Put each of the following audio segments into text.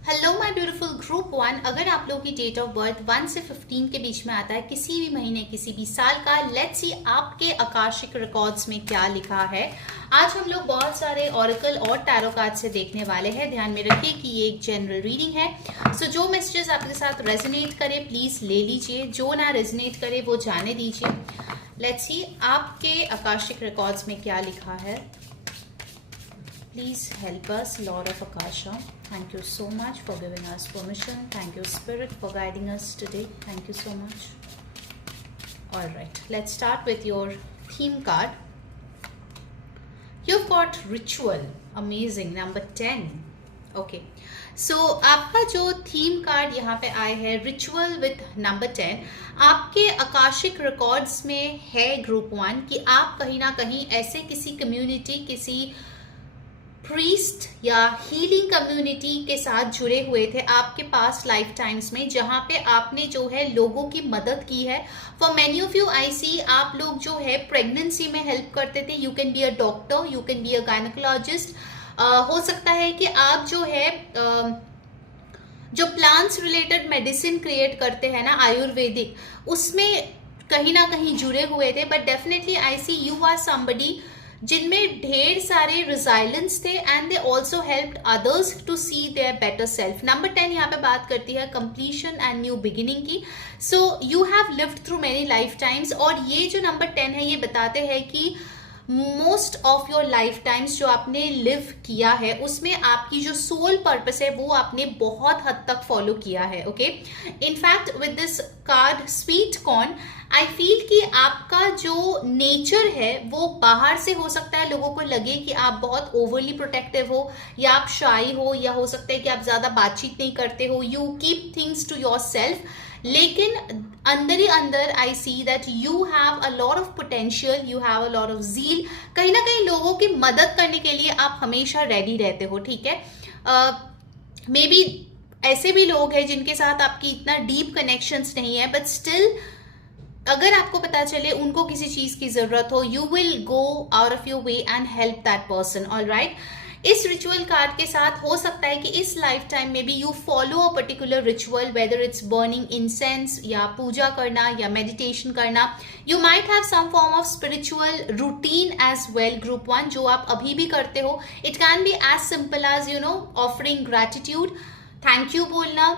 Hello my beautiful group one. अगर आप लोगों की डेट ऑफ बर्थ 1 से 15 के बीच में आता है, किसी भी महीने किसी भी साल का, लेट्स सी आपके आकाशिक रिकॉर्ड्स में क्या लिखा है। आज हम लोग बहुत सारे ऑरेकल और टैरो कार्ड से देखने वाले हैं। ध्यान में रखिए कि ये एक जनरल रीडिंग है। सो जो मैसेजेस आपके साथ रेजोनेट करे प्लीज ले लीजिए, जो ना रेजोनेट करे वो जाने दीजिए। लेट्स सी आपके आकाशिक रिकॉर्ड्स में क्या लिखा है। Please help us, Lord of Akasha. Thank you so much for giving us permission. Thank you, Spirit, for guiding us today. Thank you so much. Alright, let's start with your theme card. You've got ritual. Amazing. Number 10. Okay. So, आपका जो theme card यहाँ पे आए है ritual with number 10, आपके Akashic records में है group one कि आप कहीं ना कहीं ऐसे किसी कम्युनिटी, किसी प्रीस्ट या हीलिंग कम्युनिटी के साथ जुड़े हुए थे आपके पास्ट लाइफ टाइम्स में, जहाँ पे आपने जो है लोगों की मदद की है। फॉर मैनी ऑफ यू आई सी आप लोग जो है प्रेगनेंसी में हेल्प करते थे। You can be a doctor, you can be a gynaecologist. हो सकता है कि आप जो है जो प्लांट्स रिलेटेड मेडिसिन क्रिएट करते हैं ना, आयुर्वेदिक, उसमें कहीं ना कहीं जुड़े हुए थे। But definitely I see you are somebody जिनमें ढेर सारे रिजाइलेंस थे and they also helped others to see their better self. Number 10 यहाँ पे बात करती है कंप्लीशन एंड न्यू बिगिनिंग की। सो you have lived through many life times, और ये जो नंबर 10 है ये बताते हैं कि most of your life times जो आपने लिव किया है उसमें आपकी जो सोल पर्पस है वो आपने बहुत हद तक फॉलो किया है। Okay, in fact with this card sweet corn I feel कि आपका जो नेचर है वो बाहर से हो सकता है लोगों को लगे कि आप बहुत ओवरली प्रोटेक्टिव हो, या आप शाई हो, या हो सकता है कि आप ज्यादा बातचीत नहीं करते हो, you keep things to yourself. लेकिन अंदर ही अंदर I see that you have a lot of potential, you have a lot of zeal. कहीं ना कहीं लोगों की मदद करने के लिए आप हमेशा रेडी रहते हो। ठीक है, मे बी ऐसे भी लोग हैं जिनके साथ आपकी इतना डीप कनेक्शंस नहीं है, बट स्टिल अगर आपको पता चले उनको किसी चीज की जरूरत हो, you will go out of your way and help that person. Alright, इस रिचुअल कार्ड के साथ हो सकता है कि इस लाइफ टाइम में भी you follow a particular ritual, whether it's burning incense या पूजा करना या मेडिटेशन करना। You might have some form of spiritual routine as well group one जो आप अभी भी करते हो। It can be as simple as you know offering gratitude, thank you बोलना,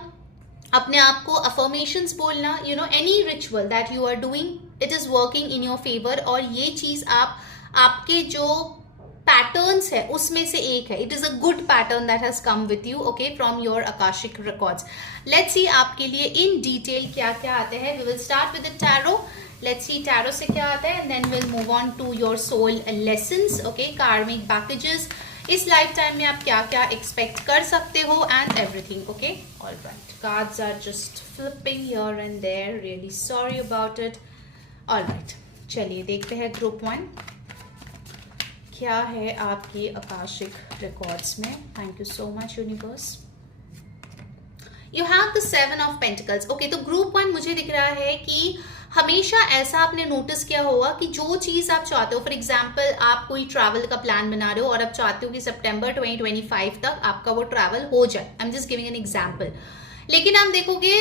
अपने आप को अफर्मेशंस बोलना, you know any ritual that you are doing it is working in your favour. और ये चीज आप आपके जो पैटर्न्स है उसमें से एक है। It is a good pattern that has come with you, okay, from your Akashic records. Let's see आपके लिए इन डिटेल क्या क्या आते हैं। We will start with the tarot. Let's see tarot से क्या आता है and then will move on to your soul lessons. Okay, karmic packages, इस लाइफ टाइम में आप क्या क्या एक्सपेक्ट कर सकते हो and everything. Okay, alright, cards are just flipping here and there, really sorry about it. Alright, चलिए देखते हैं ग्रुप वन क्या है आपकी आकाशिक रिकॉर्ड्स में। Thank you so much universe. You have the 7 of pentacles. Okay, तो group one मुझे दिख रहा है कि हमेशा ऐसा आपने नोटिस किया होगा कि जो चीज आप चाहते हो, फॉर एग्जाम्पल आप कोई ट्रैवल का प्लान बना रहे हो और आप चाहते हो कि सितंबर 2025 तक आपका वो ट्रैवल हो जाए। I am just giving an example. लेकिन आप देखोगे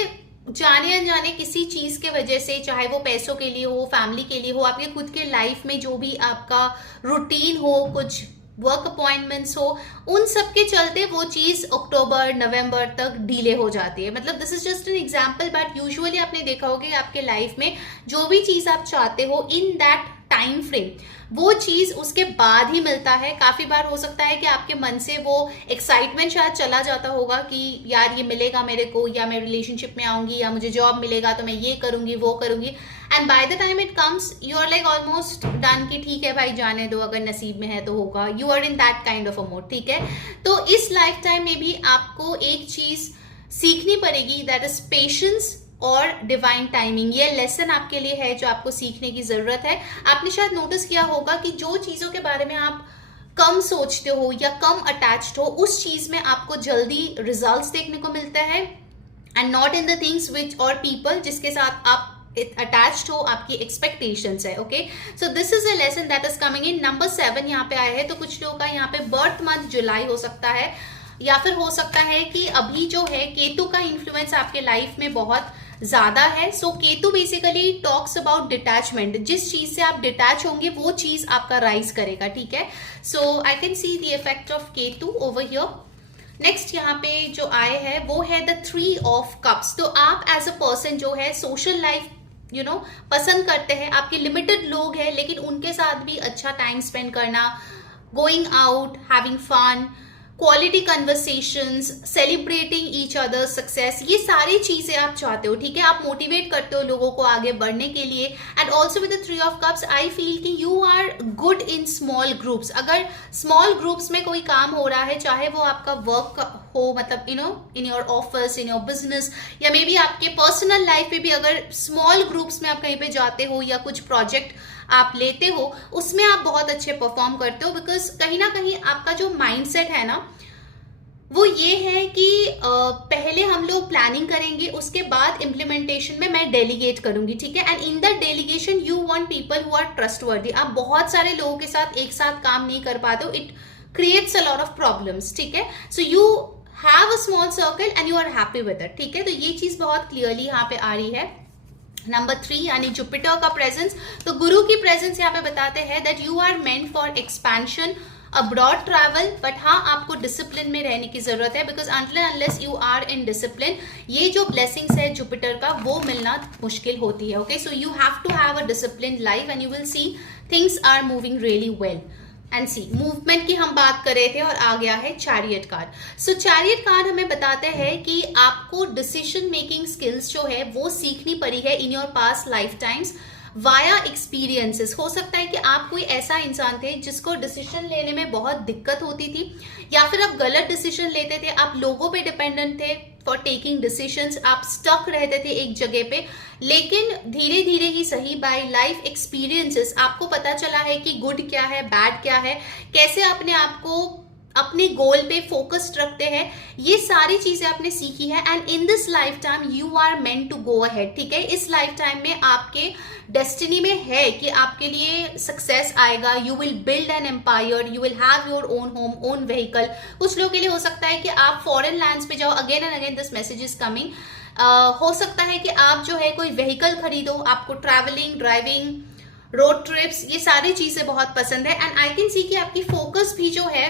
जाने अनजाने किसी चीज के वजह से, चाहे वो पैसों के लिए हो, फैमिली के लिए हो, आपके खुद के लाइफ में जो भी आपका रूटीन हो, कुछ वर्क अपॉइंटमेंट्स हो, उन सब के चलते वो चीज अक्टूबर नवंबर तक डिले हो जाती है। मतलब this is just an example, but usually आपने देखा होगा कि आपके लाइफ में जो भी चीज आप चाहते हो इन दैट टाइम फ्रेम, वो चीज उसके बाद ही मिलता है। काफी बार हो सकता है कि आपके मन से वो एक्साइटमेंट शायद चला जाता होगा कि यार ये मिलेगा मेरे को, या मैं रिलेशनशिप में आऊंगी, या मुझे जॉब मिलेगा तो मैं ये करूंगी वो करूंगी, and by the time it comes you are like almost done कि ठीक है भाई जाने दो, अगर नसीब में है तो होगा। You are in that kind of a mode. ठीक है, तो इस लाइफ टाइम में भी आपको एक चीज सीखनी पड़ेगी, दैट इज पेशेंस और डिवाइन टाइमिंग। ये लेसन आपके लिए है जो आपको सीखने की जरूरत है। आपने शायद नोटिस किया होगा कि जो चीजों के बारे में आप कम सोचते हो या कम अटैच्ड हो, उस चीज में आपको जल्दी रिजल्ट्स देखने को मिलते हैं, and not in the things which और पीपल जिसके साथ आप अटैच्ड हो, आपकी एक्सपेक्टेशंस है। Okay, so this is a lesson that is coming in. Number 7 यहाँ पे आया है, तो कुछ लोगों का यहाँ पे बर्थ मंथ जुलाई हो सकता है। या फिर हो सकता है कि अभी जो है केतु का इन्फ्लुएंस आपके लाइफ में बहुत ज्यादा है। So Ketu basically talks about detachment, जिस चीज से आप डिटैच होंगे वो चीज आपका राइज करेगा, ठीक है। So I can see the effect of Ketu over here. Next यहाँ पे जो आए है वो है द 3 ऑफ कप्स। तो आप एज अ पर्सन जो है सोशल लाइफ पसंद करते हैं, आपके लिमिटेड लोग हैं लेकिन उनके साथ भी अच्छा टाइम स्पेंड करना, going out, having fun, quality conversations, celebrating each other success, ये सारी चीजें आप चाहते हो, ठीक है। आप मोटिवेट करते हो लोगों को आगे बढ़ने के लिए। And also with the 3 of cups I feel कि you are good in small groups. अगर स्मॉल ग्रुप्स में कोई काम हो रहा है, चाहे वो आपका वर्क हो, मतलब in your office, in your business, या मे बी आपके पर्सनल लाइफ में भी अगर स्मॉल ग्रुप्स में आप कहीं पे जाते हो या कुछ प्रोजेक्ट आप लेते हो, उसमें आप बहुत अच्छे परफॉर्म करते हो। बिकॉज कहीं ना कहीं आपका जो माइंडसेट है ना, वो ये है कि पहले हम लोग प्लानिंग करेंगे, उसके बाद इम्प्लीमेंटेशन में मैं डेलीगेट करूंगी, ठीक है। And in the delegation you want people who are trustworthy. आप बहुत सारे लोगों के साथ एक साथ काम नहीं कर पाते हो, it creates a lot of problems, ठीक है। So you have a small circle and you are happy with it, ठीक है। तो ये चीज बहुत क्लियरली यहाँ पे आ रही है। नंबर 3 यानी जुपिटर का प्रेजेंस, तो गुरु की प्रेजेंस यहाँ पे बताते हैं that you are meant for expansion, abroad travel, but हाँ आपको डिसिप्लिन में रहने की जरूरत है। Because unless you are in discipline, ये जो ब्लेसिंग्स है जुपिटर का वो मिलना मुश्किल होती है। Okay, so you have to have a discipline life and you will see things are moving really well. And see movement की हम बात कर रहे थे और आ गया है चैरियट कार्ड। सो चैरियट कार्ड हमें बताते हैं कि आपको डिसीजन मेकिंग स्किल्स जो है वो सीखनी पड़ी है in your past life times via experiences. हो सकता है कि आप कोई ऐसा इंसान थे जिसको डिसीजन लेने में बहुत दिक्कत होती थी, या फिर आप गलत डिसीजन लेते थे, आप लोगों पे डिपेंडेंट थे फॉर टेकिंग डिसीजंस, आप स्टक रहते थे एक जगह पे। लेकिन धीरे धीरे ही सही बाय लाइफ एक्सपीरियंसेस आपको पता चला है कि गुड क्या है, बैड क्या है, कैसे अपने आप को अपने गोल पे फोकस्ड रखते हैं, ये सारी चीजें आपने सीखी है। And in this lifetime you are meant to go ahead, ठीक है। इस लाइफ टाइम में आपके डेस्टिनी में है कि आपके लिए सक्सेस आएगा, you will build an empire, you will have your own home, own vehicle. कुछ लोगों के लिए हो सकता है कि आप फॉरेन लैंड्स पे जाओ, again and again this message is coming. हो सकता है कि आप जो है कोई व्हीकल खरीदो, आपको ट्रैवलिंग, ड्राइविंग, रोड ट्रिप्स, ये सारी चीजें बहुत पसंद है। एंड आई कैन सी कि आपकी फोकस भी जो है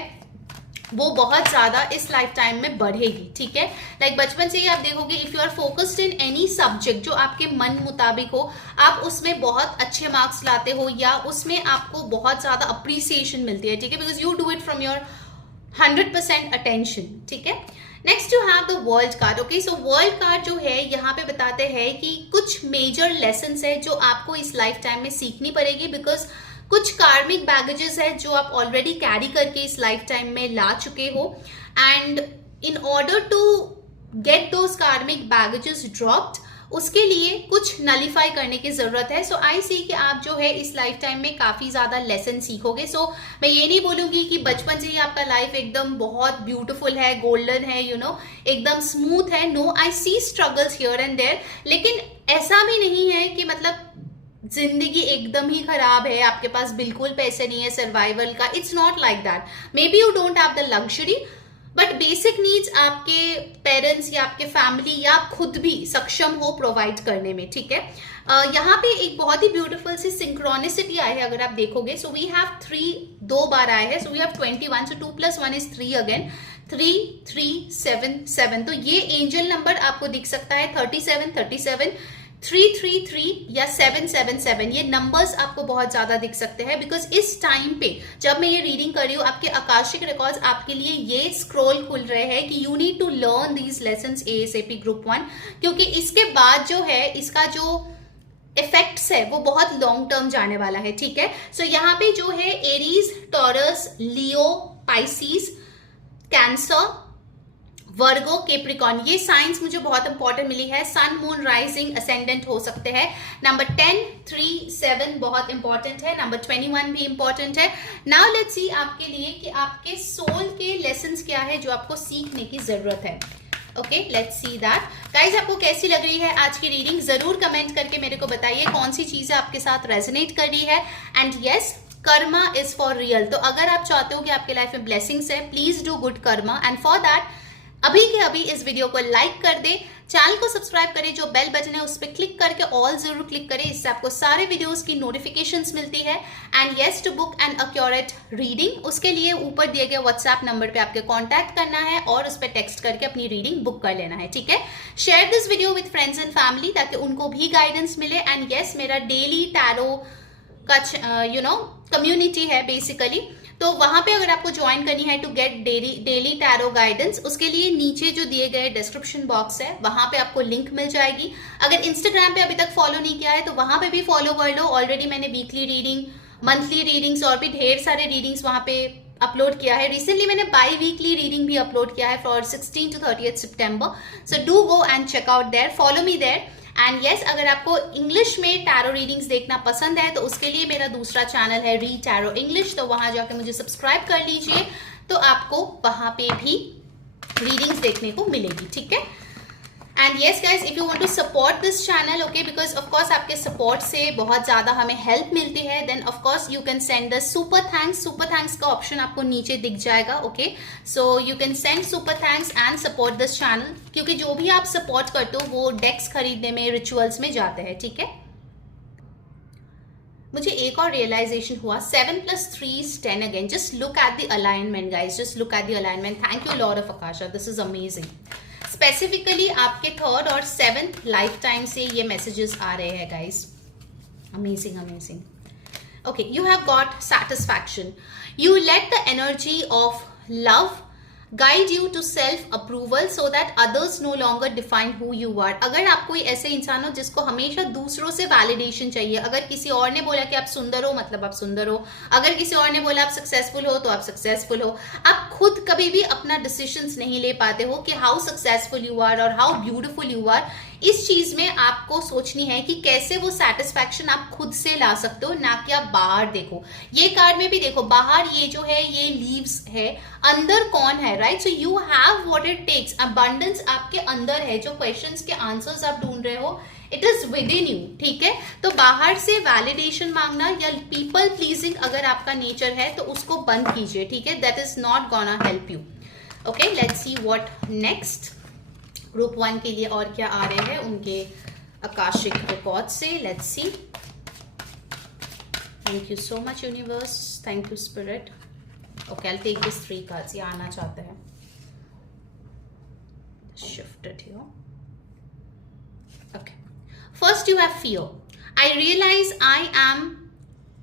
वो बहुत ज्यादा इस लाइफ टाइम में बढ़ेगी, ठीक है। लाइक बचपन से ही आप देखोगे if you are focused in any subject जो आपके मन मुताबिक हो, आप उसमें बहुत अच्छे मार्क्स लाते हो या उसमें आपको बहुत ज्यादा अप्रिसिएशन मिलती है, ठीक है, because you do it from your 100% attention, ठीक है। Next you have the world card. Okay, so world card जो है यहाँ पे बताते हैं कि कुछ मेजर लेसन्स है जो आपको इस लाइफ टाइम में सीखनी पड़ेगी। बिकॉज कुछ कार्मिक बैगेजेस है जो आप ऑलरेडी कैरी करके इस लाइफ टाइम में ला चुके हो, and in order to get those karmic baggages dropped, उसके लिए कुछ नलीफाई करने की जरूरत है। सो आई सी कि आप जो है इस लाइफ टाइम में काफी ज्यादा लेसन सीखोगे। सो मैं ये नहीं बोलूंगी कि बचपन से ही आपका लाइफ एकदम बहुत ब्यूटीफुल है, गोल्डन है, एकदम स्मूथ है। No, I see struggles here and there, लेकिन ऐसा भी नहीं है कि मतलब जिंदगी एकदम ही खराब है, आपके पास बिल्कुल पैसे नहीं है सर्वाइवल का। It's not like that. May be you don't have the luxury, but basic needs आपके पेरेंट्स या आपके फैमिली या आप खुद भी सक्षम हो प्रोवाइड करने में, ठीक है। यहाँ पे एक बहुत ही ब्यूटीफुल सी सिंक्रोनिसिटी आई है अगर आप देखोगे। सो वी हैव 3 2 बार आए हैं, सो वी हैव 21, सो 2 + 1 is 3 अगेन, 3 3 7 7। तो ये एंजल नंबर आपको दिख सकता है 37 37, 333 या 777, ये नंबर्स आपको बहुत ज्यादा दिख सकते हैं। बिकॉज इस टाइम पे जब मैं ये रीडिंग कर रही हूँ, आपके आकाशिक रिकॉर्ड्स आपके लिए ये स्क्रॉल खुल रहे हैं कि you need to learn these lessons ASAP group 1, क्योंकि इसके बाद जो है इसका जो इफेक्ट्स है वो बहुत लॉन्ग टर्म जाने वाला है, ठीक है। सो यहाँ पे जो है एरीज, टॉरस, लियो, पाइसिस, कैंसर, वर्गो, केप्रिकॉन, ये साइंस मुझे बहुत इंपॉर्टेंट मिली है। सन, मून, राइजिंग, असेंडेंट हो सकते हैं। नंबर 10 3 7 बहुत इंपॉर्टेंट है। नंबर 21 भी इंपॉर्टेंट है। नाउ लेट्स सी आपके लिए कि आपके सोल के लेसन्स क्या है जो आपको सीखने की जरूरत है। Okay, let's see that. Guys, आपको कैसी लग रही है आज की रीडिंग? जरूर कमेंट करके मेरे को बताइए कौन सी चीजें आपके साथ रेजोनेट कर रही है। And yes, Karma is for real. तो अगर आप चाहते हो कि आपके लाइफ में ब्लेसिंग्स है, please do good Karma, and for that अभी के अभी इस वीडियो को लाइक कर दे, चैनल को सब्सक्राइब करें, जो बेल बटन है उस पर क्लिक करके ऑल जरूर क्लिक करें, इससे आपको सारे वीडियोस की नोटिफिकेशंस मिलती है। And yes, to book an accurate reading, उसके लिए ऊपर दिए गए व्हाट्सएप नंबर पे आपके कांटेक्ट करना है और उस पर टेक्स्ट करके अपनी रीडिंग बुक कर लेना है, ठीक है। Share this video with friends and family ताकि उनको भी गाइडेंस मिले। एंड येस, मेरा डेली टैरो का कम्युनिटी है बेसिकली, तो वहां पे अगर आपको ज्वाइन करनी है to get daily tarot guidance, उसके लिए नीचे जो दिए गए डिस्क्रिप्शन बॉक्स है वहां पे आपको लिंक मिल जाएगी। अगर इंस्टाग्राम पे अभी तक फॉलो नहीं किया है तो वहां पे भी फॉलो कर लो। ऑलरेडी मैंने वीकली रीडिंग, मंथली रीडिंग्स और भी ढेर सारे रीडिंग्स वहां पे अपलोड किया है। रिसेंटली मैंने बाई वीकली रीडिंग भी अपलोड किया है फॉर 16 to 30 सितंबर, so do go and check out there, follow me there. And yes, अगर आपको इंग्लिश में टैरो रीडिंग्स देखना पसंद है तो उसके लिए मेरा दूसरा चैनल है री टैरो इंग्लिश, तो वहां जाके मुझे सब्सक्राइब कर लीजिए, तो आपको वहां पे भी रीडिंग्स देखने को मिलेगी, ठीक है। And yes guys, if you want to support this channel, okay, because of course आपके सपोर्ट से बहुत ज्यादा हमें हेल्प मिलती है, then of course you can send the super thanks. Super thanks का ऑप्शन आपको नीचे दिख जाएगा, okay, so you can send super thanks and support this channel, क्योंकि जो भी आप सपोर्ट करते हो वो डेक्स खरीदने में, रिचुअल्स में जाते हैं, ठीक है। मुझे एक और रियलाइजेशन हुआ, 7 + 3 is 10 अगेन। Just look at the alignment guys, just look at the alignment. Thank you lord of Akasha, this is amazing. Specifically आपके 3rd और 7th लाइफ टाइम से ये मैसेजेस आ रहे हैं guys, amazing amazing. Okay, you have got satisfaction, you let the energy of love guide you to self approval so that others no longer define who you are। अगर आप कोई ऐसे इंसान हो जिसको हमेशा दूसरों से वैलिडेशन चाहिए, अगर किसी और ने बोला कि आप सुंदर हो मतलब आप सुंदर हो, अगर किसी और ने बोला आप सक्सेसफुल हो तो आप सक्सेसफुल हो, आप खुद कभी भी अपना डिसीजंस नहीं ले पाते हो कि हाउ सक्सेसफुल यू आर और हाउ ब्यूटिफुल यू आर। इस चीज में आपको सोचनी है कि कैसे वो सेटिस्फैक्शन आप खुद से ला सकते हो, ना कि आप बाहर देखो। ये कार्ड में भी देखो, बाहर ये जो है ये लीव्स है, अंदर कौन है, right. So you have what it takes, abundance आपके अंदर है, जो क्वेश्चंस के आंसर्स आप ढूंढ रहे हो it is with in you, ठीक है। तो बाहर से वैलिडेशन मांगना या पीपल प्लीजिंग अगर आपका नेचर है तो उसको बंद कीजिए, ठीक है, that is not gonna help you. Okay, let's see what next group 1 के लिए और क्या आ रहे हैं उनके आकाशिक रिकॉर्ड से। Let's see. Thank you so much universe, thank you spirit. Okay, I will take this 3 cards, ये आना चाहते हैं। Shifted here. Okay, first you have fear. I realise I am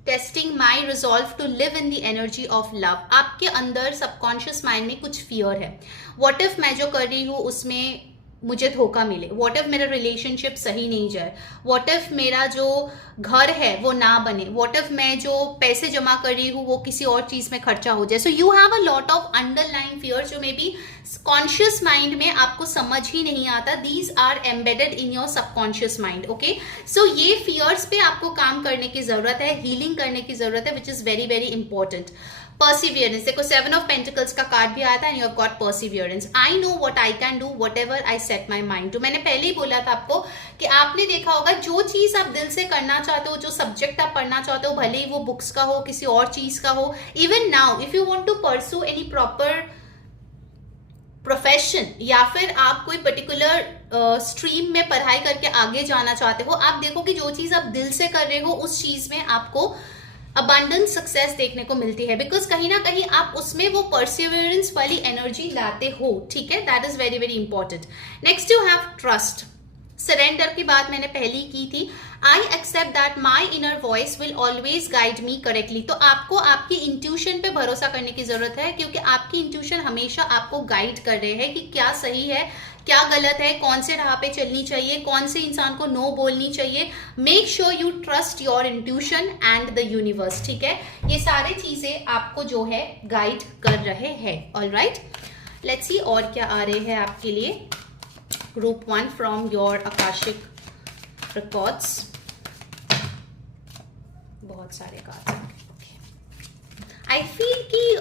testing my resolve to live in the energy of love. आपके अंदर subconscious mind में कुछ fear है। What if मैं जो कर रही हूँ उसमें मुझे धोखा मिले, व्हाट इफ मेरा रिलेशनशिप सही नहीं जाए, व्हाट इफ मेरा जो घर है वो ना बने, व्हाट इफ मैं जो पैसे जमा कर रही हूँ वो किसी और चीज में खर्चा हो जाए। सो you have a lot of underline fear जो मे बी कॉन्शियस माइंड में आपको समझ ही नहीं आता। These are embedded in your subconscious mind, okay. So ये फियर्स पे आपको काम करने की जरूरत है, हीलिंग करने की जरूरत है, which is very very important. Perseverance, देखो 7 ऑफ पेंटिकल्स का कार्ड भी आया था, and you have got perseverance. I know what I can do whatever I set my mind to. मैंने पहले ही बोला था आपको कि आपने देखा होगा जो चीज आप दिल से करना चाहते हो, जो सब्जेक्ट आप पढ़ना चाहते हो, भले ही वो बुक्स का हो, किसी और चीज का हो, even now if you want to pursue any proper profession या फिर आप कोई पर्टिकुलर स्ट्रीम में पढ़ाई करके आगे जाना चाहते हो, आप देखो कि जो चीज आप दिल से कर रहे हो उस चीज में आपको अबंडेंस सक्सेस देखने को मिलती है, बिकॉज कहीं ना कहीं आप उसमें वो परसिवियरेंस वाली एनर्जी लाते हो, ठीक है। That is very very important. Next you have trust. Surrender की बात मैंने पहले की थी। I accept that my inner voice will always guide me correctly. तो आपको आपकी इंट्यूशन पे भरोसा करने की जरूरत है, क्योंकि आपकी इंट्यूशन हमेशा आपको गाइड कर रहे हैं कि क्या सही है क्या गलत है, कौन से राह पे चलनी चाहिए, कौन से इंसान को नो बोलनी चाहिए। Make sure you trust your intuition and the universe, ठीक है। ये सारी चीजें आपको जो है गाइड कर रहे हैं। ऑलराइट, लेट्स सी और क्या आ रहे हैं आपके लिए group 1 from your Akashic records. बहुत सारे कार्ड्स हैं। आई फील कि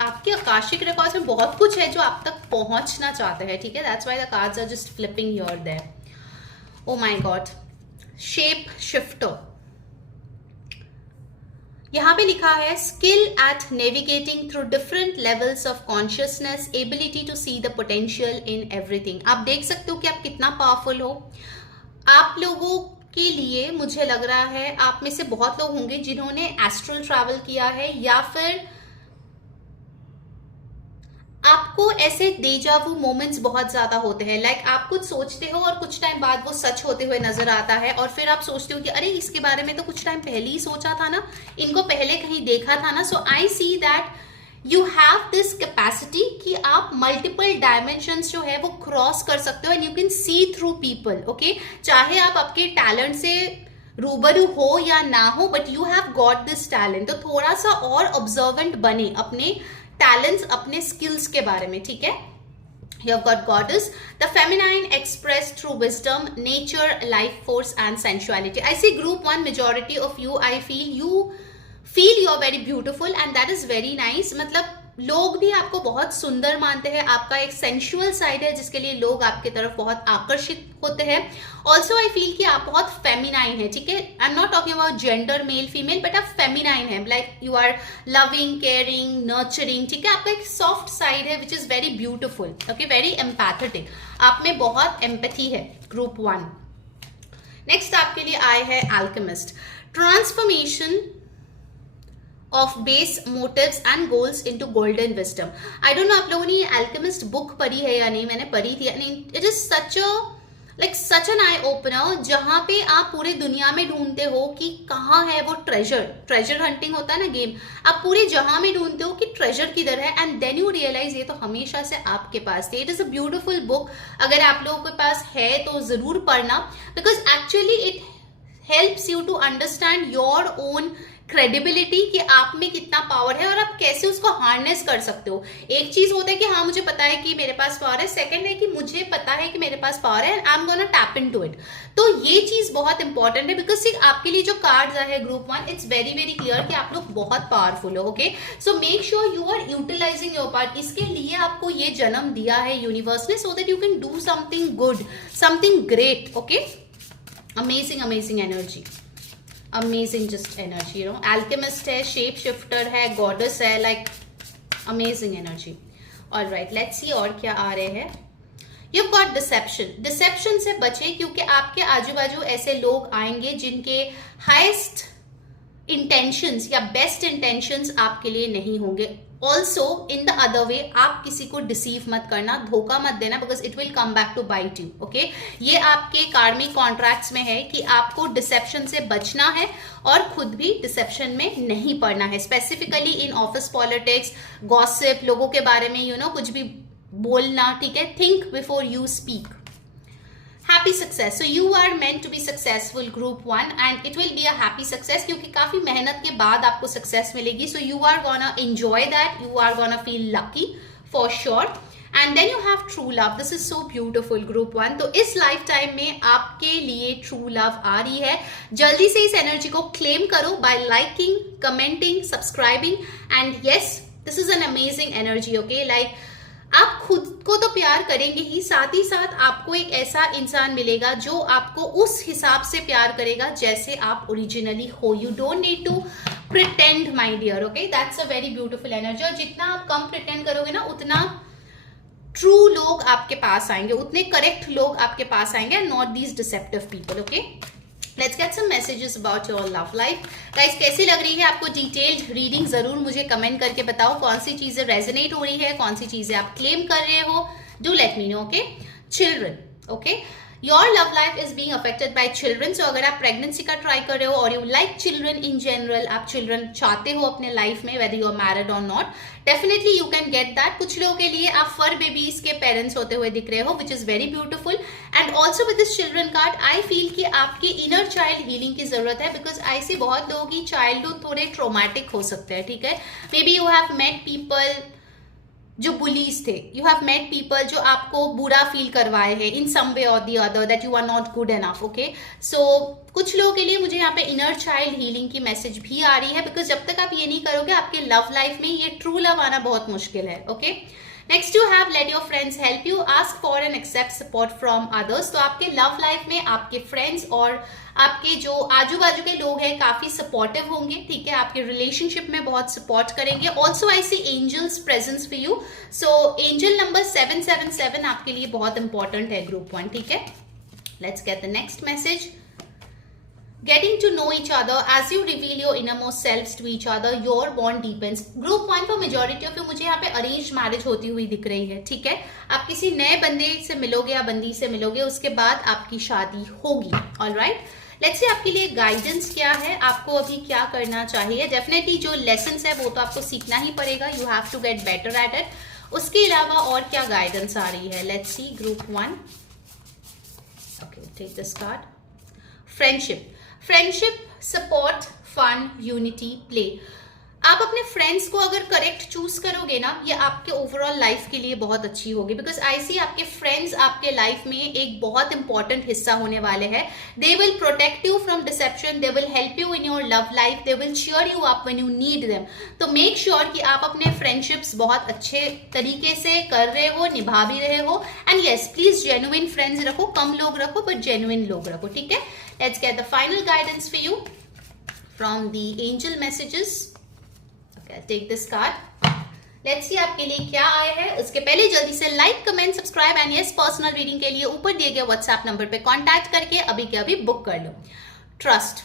आपके आकाशिक रिकॉर्ड्स में बहुत कुछ है जो आप तक पहुंचना चाहते हैं, ठीक है। That's why the cards are just flipping here there. Oh my god, shape shifter. यहाँ पे लिखा है skill at navigating through different levels of consciousness, ability to see the potential in everything. आप देख सकते हो कि आप कितना पावरफुल हो। आप लोगों के लिए मुझे लग रहा है आप में से बहुत लोग होंगे जिन्होंने एस्ट्रल ट्रैवल किया है, या फिर आपको ऐसे डेजावू मोमेंट्स बहुत ज्यादा होते हैं। लाइक आप कुछ सोचते हो और कुछ टाइम बाद वो सच होते हुए नजर आता है, और फिर आप सोचते हो कि अरे इसके बारे में तो कुछ टाइम पहले ही सोचा था ना, इनको पहले कहीं देखा था ना। So I see that you have this capacity कि आप मल्टीपल डायमेंशंस जो है वो क्रॉस कर सकते हो, and you can see through people. Okay, चाहे आप आपके टैलेंट से रूबरू हो या ना हो, but you have got this talent. तो थोड़ा सा और ऑब्जर्वेंट बने अपने टैलेंट्स, अपने स्किल्स के बारे में, ठीक है। You have got goddess, the feminine expressed through wisdom, nature, life force and sensuality. I see group 1 majority of you, I feel you are very beautiful and that is very nice। मतलब लोग भी आपको बहुत सुंदर मानते हैं, आपका एक सेंशुअल साइड है जिसके लिए लोग आपकी तरफ बहुत आकर्षित होते हैं। ऑल्सो आई फील कि आप बहुत फेमिनाइन है, ठीक है। I am not talking about gender male female, but आप फेमिनाइन है, like you are loving, caring, nurturing, ठीक है। आपका एक सॉफ्ट साइड है which is very beautiful, okay, very empathetic. आप में बहुत एम्पैथी है, ग्रुप 1। नेक्स्ट आपके लिए आए है alchemist, transformation of base motives and goals into golden wisdom। I don't know आप लोगों ने ये अल्केमिस्ट बुक पढ़ी है या नहीं, मैंने पढ़ी थी। It is such an eye opener, जहां पे आप पूरे दुनिया में ढूंढते हो कि कहाँ है वो ट्रेजर हंटिंग होता है ना गेम, आप पूरे जहां में ढूंढते हो कि ट्रेजर किधर है, एंड देन यू रियलाइज ये तो हमेशा से आपके पास थे। It is a beautiful book, अगर आप लोगों के पास है तो जरूर पढ़ना, because actually it helps you to understand your own credibility, कि आप में कितना पावर है और आप कैसे उसको हार्नेस कर सकते हो। एक चीज होता है कि हाँ मुझे पता है कि मेरे पास पावर है, सेकंड है कि मुझे पता है कि मेरे पास पावर है and I am gonna tap into it. तो ये चीज बहुत इंपॉर्टेंट है, बिकॉज सिर्फ आपके लिए जो कार्ड्स है group 1, it's very very clear कि आप लोग बहुत पावरफुल हो। Okay, so make sure you are utilising your part. इसके लिए आपको ये जन्म दिया है यूनिवर्स ने, so that you can do something good, something great. Okay, amazing amazing energy, amazing just energy, you know. Alchemist है, शेप शिफ्टर है, गॉडेस है, like amazing energy. Alright, let's see और क्या आ रहे हैं। यू गॉट डिसेप्शन से बचे, क्योंकि आपके आजू बाजू ऐसे लोग आएंगे जिनके हाईएस्ट इंटेंशंस या बेस्ट इंटेंशंस आपके लिए नहीं होंगे। Also in the other way, आप किसी को डिसीव मत करना, धोखा मत देना, because it will come back to bite you. Okay, ये आपके कार्मिक कॉन्ट्रैक्ट्स में है कि आपको डिसेप्शन से बचना है और खुद भी डिसेप्शन में नहीं पड़ना है। Specifically in office politics, gossip, लोगों के बारे में यू नो कुछ भी बोलना, ठीक है। Think before you speak. Happy success, so you are meant to be successful group 1 and it will be a happy success, क्योंकि काफी मेहनत के बाद आपको सक्सेस मिलेगी। So you are gonna enjoy that, you are gonna feel lucky for sure. And then you have true love, this is so beautiful group 1। तो इस life time में आपके लिए ट्रू लव आ रही है। जल्दी से इस एनर्जी को क्लेम करो bye liking, commenting, subscribing, and yes, this is an amazing energy. Okay, like आप खुद को तो प्यार करेंगे ही, साथ ही साथ आपको एक ऐसा इंसान मिलेगा जो आपको उस हिसाब से प्यार करेगा जैसे आप ओरिजिनली हो। You don't need to pretend my dear. Okay, that's a very beautiful energy. और जितना आप कम प्रिटेंड करोगे ना, उतना ट्रू लोग आपके पास आएंगे, उतने करेक्ट लोग आपके पास आएंगे, not these deceptive people. Okay, let's get some messages about your love life. Guys, कैसी लग रही है आपको डिटेल्ड रीडिंग? जरूर मुझे कमेंट करके बताओ कौन सी चीजें रेजोनेट हो रही है, कौन सी चीजें आप क्लेम कर रहे हो। Do let me know. Okay, children, okay, your love life is being affected by children. So अगर आप प्रेगनेंसी का ट्राई कर रहे हो और you like children in general, आप चिल्ड्रन चाहते हो अपने लाइफ में, वेदर यू आर मैरिड और not, definitely you can get that. कुछ लोगों के लिए आप फर बेबीज के पेरेंट्स होते हुए दिख रहे हो, विच is very beautiful. And also with this children card I feel कि आपकी इनर चाइल्ड हीलिंग की जरूरत है, बिकॉज आई सी बहुत लोगों की चाइल्डहुड थोड़े ट्रोमैटिक हो सकते हैं, ठीक है। Maybe you have met people जो बुलीज थे, यू हैव मेट पीपल जो आपको बुरा फील करवाए हैं इन सम वे और the other, that you are not good enough. Okay, so कुछ लोगों के लिए मुझे यहाँ पे इनर चाइल्ड हीलिंग की मैसेज भी आ रही है, बिकॉज जब तक आप ये नहीं करोगे आपके लव लाइफ में ये ट्रू लव आना बहुत मुश्किल है। Okay, next you have let your friends help you, ask for and accept support from others. तो आपके लव लाइफ में आपके फ्रेंड्स और आपके जो आजू बाजू के लोग हैं काफी सपोर्टिव होंगे, ठीक है, आपके रिलेशनशिप में बहुत सपोर्ट करेंगे। Also I see angels presence for you, so angel number 777 आपके लिए बहुत इंपॉर्टेंट है ग्रुप 1, ठीक है। Let's get the next message. Getting to know each other as you reveal your innermost selves to each other, your bond deepens. Group 1 for majority of you मुझे यहाँ पे arrange marriage होती हुई दिख रही है, ठीक है। आप किसी नए बंदे से मिलोगे या बंदी से मिलोगे, उसके बाद आपकी शादी होगी। ऑलराइट, लेट्स सी आपके लिए गाइडेंस क्या है, आपको अभी क्या करना चाहिए। डेफिनेटली जो लेसन्स है वो तो आपको सीखना ही पड़ेगा, you have to get better at it. उसके अलावा और क्या गाइडेंस आ रही है, let's see group 1। Okay, take this card. Friendship, support, fun, unity, play. आप अपने फ्रेंड्स को अगर करेक्ट चूज करोगे ना, ये आपके ओवरऑल लाइफ के लिए बहुत अच्छी होगी, बिकॉज आई सी आपके फ्रेंड्स आपके लाइफ में एक बहुत इंपॉर्टेंट हिस्सा होने वाले हैं। They will protect you from deception, they will help you in your love life, they will cheer you up when you need them। तो मेक श्योर कि आप अपने फ्रेंडशिप्स बहुत अच्छे तरीके से कर रहे हो, निभा भी रहे हो। And yes, please genuine friends रखो, कम लोग रखो बट जेन्युइन लोग रखो, ठीक है। Let's get the final guidance for you from the angel messages. Take this card. Let's see आपके लिए क्या आया है। उसके पहले जल्दी से like, comment, subscribe and yes, personal reading के लिए ऊपर दिए गए व्हाट्सएप नंबर पे कांटेक्ट करके अभी के अभी बुक कर लो। ट्रस्ट,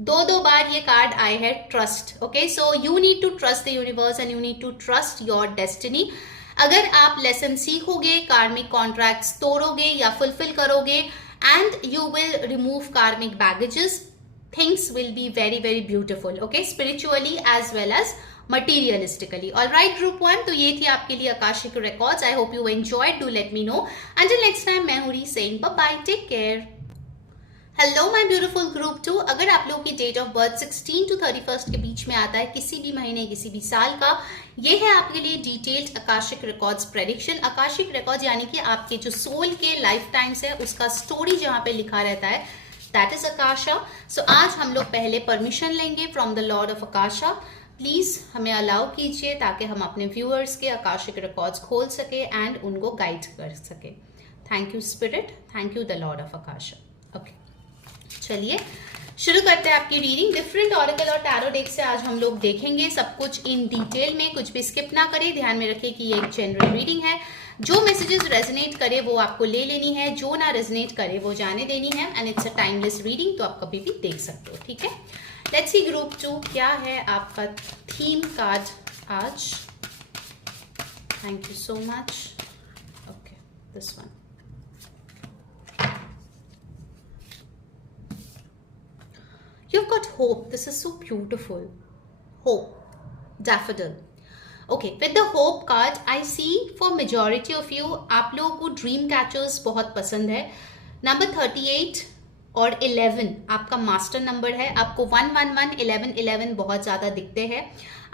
दो बार ये कार्ड आए हैं, trust. Okay, so you need to trust the universe and you need to trust your destiny. अगर आप लेसन सीखोगे, कार्मिक कॉन्ट्रैक्ट्स तोड़ोगे या फुलफिल करोगे एंड यू विल रिमूव कार्मिक baggages, things will be very very beautiful, okay, spiritually as well as materialistically। all right group 1, तो ये थी आपके लिए आकाशिक records. I hope you enjoyed, do let me know. Until next time, मैं हूँ saying bye bye, take care. Hello my beautiful group 2, अगर आप लोगों की डेट ऑफ बर्थ 16 to 31 के बीच में आता है, किसी भी महीने किसी भी साल का, ये है आपके लिए detailed Akashic records prediction. Akashic record यानी कि आपके जो सोल के लाइफ टाइम्स है उसका स्टोरी जहाँ पे लिखा रहता है, दैट इज आकाशा। सो आज हम लोग पहले परमिशन लेंगे from the lord of Akasha. Please हमें अलाउ कीजिए ताकि हम अपने व्यूअर्स के आकाशिक रिकॉर्ड्स खोल सके एंड उनको गाइड कर सके। Thank you spirit, thank you the lord of Akasha. Okay, चलिए शुरू करते हैं आपकी रीडिंग। डिफरेंट ऑरेकल और टैरो डेक से आज हम लोग देखेंगे सब कुछ इन डिटेल में, कुछ भी स्किप ना करें। ध्यान में रखें कि ये एक जनरल रीडिंग है, जो मैसेजेस रेजोनेट करे वो आपको ले लेनी है, जो ना रेजोनेट करे वो जाने देनी है। And it's a timeless reading, तो आप कभी भी देख सकते हो, ठीक है। लेट्स सी ग्रुप 2, क्या है आपका थीम कार्ड आज। Thank you so much. Okay, this one. You've got hope. This is so beautiful. Hope. Daffodil. Okay, with the hope card, I see for majority of you, आप लोगों को dream catchers बहुत पसंद है। Number 38 और 11 आपका master number है। आपको 111, 11 बहुत ज़्यादा दिखते हैं।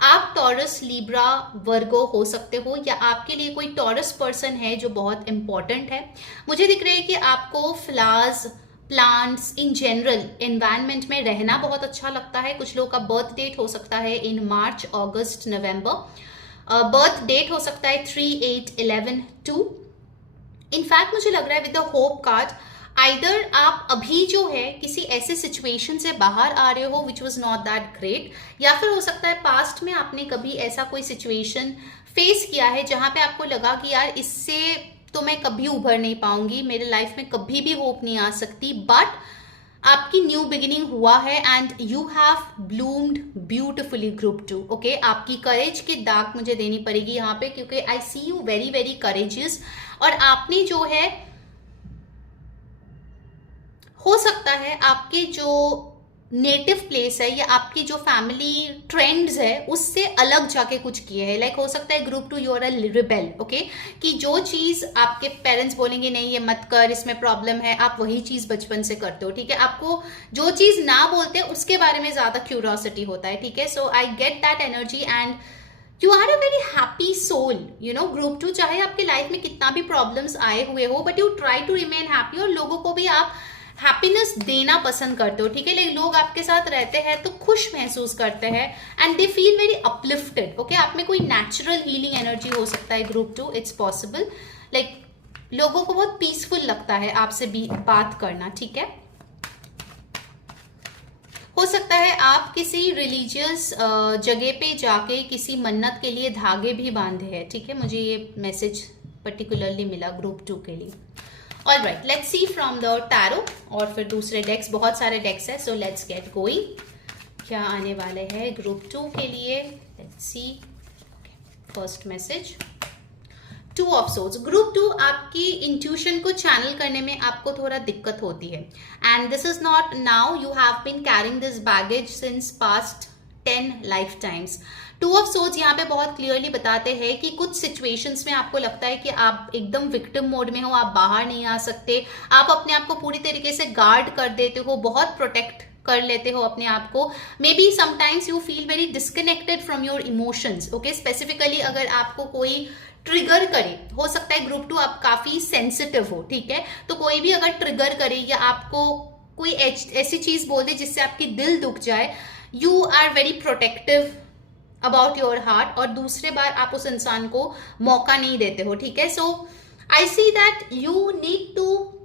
आप टॉरस, लिब्रा, वर्गो हो सकते हो, या आपके लिए कोई टॉरस पर्सन है जो बहुत इंपॉर्टेंट है। मुझे दिख रहा है कि आपको flowers, plants, in general environment में रहना बहुत अच्छा लगता है। कुछ लोगों का बर्थ डेट हो सकता है इन मार्च, अगस्त, नवंबर। बर्थ डेट हो सकता है 3, 8, 11, 2। इनफैक्ट मुझे लग रहा है with the hope card, either आप अभी जो है किसी ऐसे सिचुएशन से बाहर आ रहे हो which was not that great, या फिर हो सकता है पास्ट में आपने कभी ऐसा कोई सिचुएशन फेस किया है जहां पे आपको लगा कि यार इससे तो मैं कभी उभर नहीं पाऊंगी, मेरे लाइफ में कभी भी होप नहीं आ सकती, बट आपकी न्यू बिगिनिंग हुआ है and you have bloomed beautifully group 2। Okay, आपकी करेज की दाग मुझे देनी पड़ेगी यहाँ पे, क्योंकि आई see you very very courageous. और आपने जो है, हो सकता है आपके जो नेटिव प्लेस है या आपकी जो फैमिली ट्रेंड्स है उससे अलग जाके कुछ किए हैं। लाइक हो सकता है group 2 you are a rebel, okay, कि जो चीज आपके पेरेंट्स बोलेंगे नहीं ये मत कर, इसमें प्रॉब्लम है, आप वही चीज बचपन से करते हो, ठीक है। आपको जो चीज ना बोलते उसके बारे में ज्यादा क्यूरियोसिटी होता है, ठीक है। So I get that energy and you are a very happy soul, you know. Group 2 चाहे आपके लाइफ में कितना भी प्रॉब्लम्स आए हुए हो, but you try to remain happy, और लोगों को भी आप हैप्पीनेस देना पसंद करते हो, ठीक है। लेकिन लोग आपके साथ रहते हैं तो खुश महसूस करते हैं and they feel very uplifted, okay. आप में कोई नेचुरल हीलिंग एनर्जी हो सकता है ग्रुप 2, इट्स पॉसिबल। लाइक लोगों को बहुत पीसफुल लगता है आपसे भी बात करना, ठीक है। हो सकता है आप किसी रिलीजियस जगह पे जाके किसी मन्नत के लिए धागे भी बांधे हैं, ठीक है। मुझे ये मैसेज पर्टिकुलरली मिला ग्रुप 2 के लिए। All right, let's C from the tarot, और फिर दूसरे डेक्स, बहुत सारे डेक्स है, सो लेट्स गेट गोइंग। क्या आने वाले हैं ग्रुप 2 के लिए, let's see. First message, 2 of swords. Group 2 आपकी इंट्यूशन को चैनल करने में आपको थोड़ा दिक्कत होती है, and this is not now, you have been carrying this baggage since past 10 lifetimes. 2 of swords यहाँ पे बहुत क्लियरली बताते हैं कि कुछ सिचुएशंस में आपको लगता है कि आप एकदम विक्टिम मोड में हो, आप बाहर नहीं आ सकते, आप अपने आप को पूरी तरीके से गार्ड कर देते हो, बहुत प्रोटेक्ट कर लेते हो अपने आप को। May be sometimes you feel very disconnected from your emotions, okay. Specifically अगर आपको कोई ट्रिगर करे, हो सकता है ग्रुप 2 आप काफी सेंसिटिव हो, ठीक है। तो कोई भी अगर ट्रिगर करे या आपको कोई ऐसी चीज बोल दे जिससे आपकी दिल दुख जाए, you are very protective about your heart, और दूसरे बार आप उस इंसान को मौका नहीं देते हो, ठीक है। So I see that you need to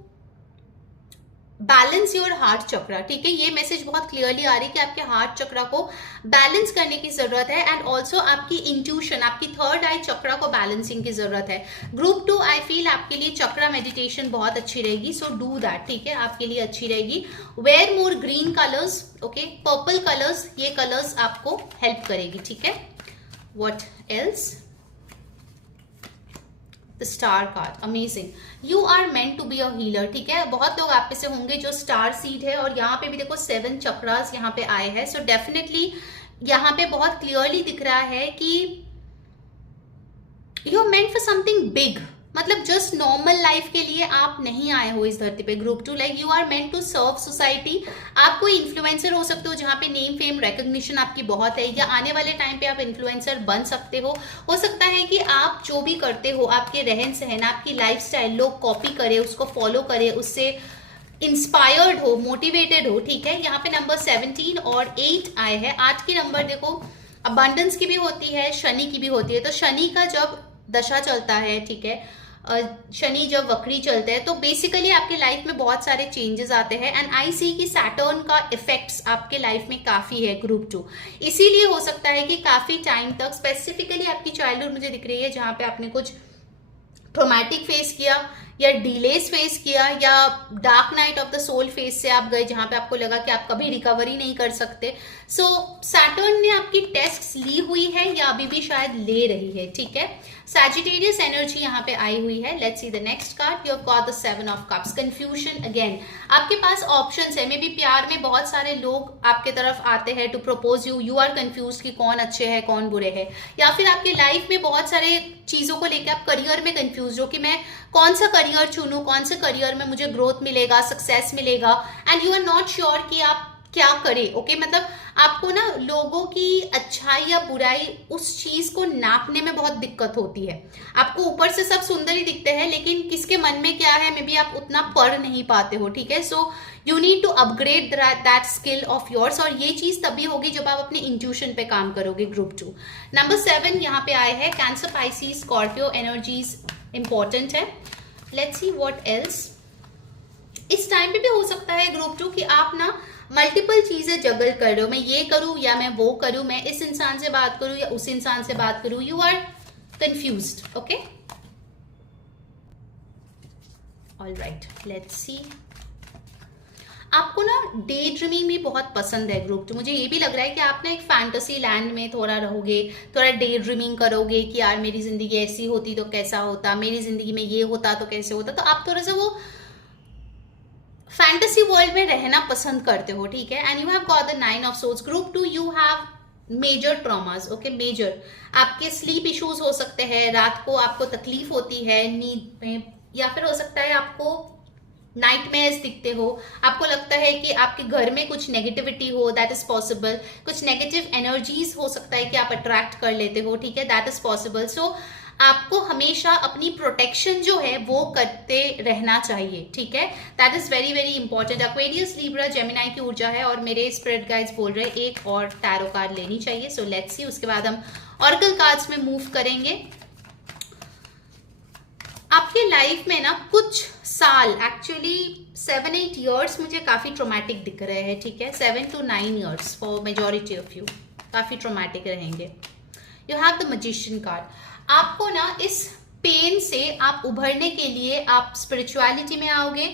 balance your heart chakra, ठीक है। ये मैसेज बहुत क्लियरली आ रही है कि आपके हार्ट चक्रा को बैलेंस करने की जरूरत है, एंड ऑल्सो आपकी इंट्यूशन, आपकी थर्ड आई चक्रा को बैलेंसिंग की जरूरत है। ग्रुप 2 आई फील आपके लिए चक्रा मेडिटेशन बहुत अच्छी रहेगी, सो डू दैट, ठीक है, आपके लिए अच्छी रहेगी। Wear more green colours, okay, purple colours, ये कलर्स आपको हेल्प करेगी, ठीक है। What else, the star card, amazing, you are meant to be a healer, ठीक है। बहुत लोग आप में से होंगे जो स्टार सीड है, और यहाँ पे भी देखो 7 चक्रास यहाँ पे आए हैं, सो डेफिनेटली यहाँ पे बहुत क्लियरली दिख रहा है कि you are meant for something big, मतलब जस्ट नॉर्मल लाइफ के लिए आप नहीं आए हो इस धरती पे group 2, like you are meant to serve society. आप कोई इन्फ्लुएंसर हो सकते हो जहाँ पे नेम फेम रिकॉग्निशन आपकी बहुत है, या आने वाले टाइम पे आप इन्फ्लुएंसर बन सकते हो सकता है कि आप जो भी करते हो, आपके रहन सहन, आपकी लाइफस्टाइल लोग कॉपी करे, उसको फॉलो करे, उससे इंस्पायर्ड हो, मोटिवेटेड हो, ठीक है। यहाँ पे नंबर 17 और 8 आए हैं। 8 की नंबर देखो अबंडेंस की भी होती है, शनि की भी होती है। तो शनि का जब दशा चलता है, ठीक है, शनि जब वक्री चलते हैं, तो बेसिकली आपके लाइफ में बहुत सारे चेंजेस आते हैं, एंड आई सी कि सैटर्न का इफेक्ट्स आपके लाइफ में काफी है ग्रुप 2। इसीलिए हो सकता है कि काफी टाइम तक, स्पेसिफिकली आपकी चाइल्डहुड मुझे दिख रही है जहां पे आपने कुछ ट्रोमैटिक फेस किया, या डिलेस फेस किया, या dark night of the soul phase से आप गए जहां पे आपको लगा कि आप कभी रिकवरी नहीं कर सकते। सो सैटर्न ने आपकी टेस्ट्स ली हुई है, या अभी भी शायद ले रही है, ठीक है। सैजिटेरियस एनर्जी यहाँ पे आई हुई है। Let's see the next card, you have got the 7 of cups, confusion again. आपके पास ऑप्शंस है, मे बी प्यार में बहुत सारे लोग आपके तरफ आते हैं to propose you are confuse कि कौन अच्छे है कौन बुरे है, या फिर आपके लाइफ में बहुत सारे चीजों को लेकर आप करियर में कंफ्यूज हो कि मैं कौन सा करियर चुनूं, कौन से करियर में मुझे ग्रोथ मिलेगा, सक्सेस मिलेगा, and you are not sure कि आप क्या करें, ओके। मतलब आपको ना लोगों की अच्छाई या बुराई, उस चीज को नापने में बहुत दिक्कत होती है। आपको ऊपर से सब सुंदर ही दिखते हैं, लेकिन किसके मन में क्या है मे बी आप उतना पढ़ नहीं पाते हो, ठीक है। So you need to upgrade that skill of yours, और ये चीज तभी होगी जब आप अपने इंट्यूशन पे काम करोगे ग्रुप 2। नंबर 7 यहाँ पे आए हैं, cancer, Pisces, Scorpio energies important है। Let's see what else. इस टाइम पे भी हो सकता है ग्रुप 2 कि आप ना मल्टीपल चीजें जगल कर रहे हो, मैं ये करूं या मैं वो करूं, मैं इस इंसान से बात करूं या उस इंसान से बात करूं, you are confused, okay. All right, let's see. आपको ना डे ड्रीमिंग भी बहुत पसंद है ग्रुप 2, मुझे ये भी लग रहा है कि आप ना एक फैंटेसी लैंड में थोड़ा रहोगे, थोड़ा डे ड्रीमिंग करोगे कि यार मेरी जिंदगी ऐसी होती तो कैसा होता, मेरी जिंदगी में ये होता तो कैसे होता। तो आप थोड़ा सा वो फैंटेसी वर्ल्ड में रहना पसंद करते हो, ठीक है। And you have got the 9 of swords. Group 2 you have major traumas, okay, major. आपके स्लीप इश्यूज हो सकते हैं, रात को आपको तकलीफ होती है नींद में, या फिर हो सकता है आपको नाइटमेयर्स दिखते हो, आपको लगता है कि आपके घर में कुछ नेगेटिविटी हो, दैट इज पॉसिबल। कुछ नेगेटिव एनर्जीज हो सकता है कि आप अट्रैक्ट कर लेते हो, ठीक है, दैट इज पॉसिबल। सो आपको हमेशा अपनी प्रोटेक्शन जो है वो करते रहना चाहिए, ठीक है। That is very very important. Aquarius, Libra, Gemini की ऊर्जा है और मेरे स्पिरिट गाइड्स बोल रहे हैं एक और टैरो कार्ड लेनी चाहिए। सो लेट्स सी, उसके बाद हम ऑरेकल कार्ड्स में मूव करेंगे। आपके लाइफ में ना कुछ साल, एक्चुअली 7-8 ईयर्स मुझे काफी ट्रोमैटिक दिख रहे हैं, ठीक है। 7 to 9 years for majority of you काफी ट्रोमैटिक रहेंगे। You have the magician card. आपको ना इस पेन से आप उभरने के लिए आप स्पिरिचुअलिटी में आओगे,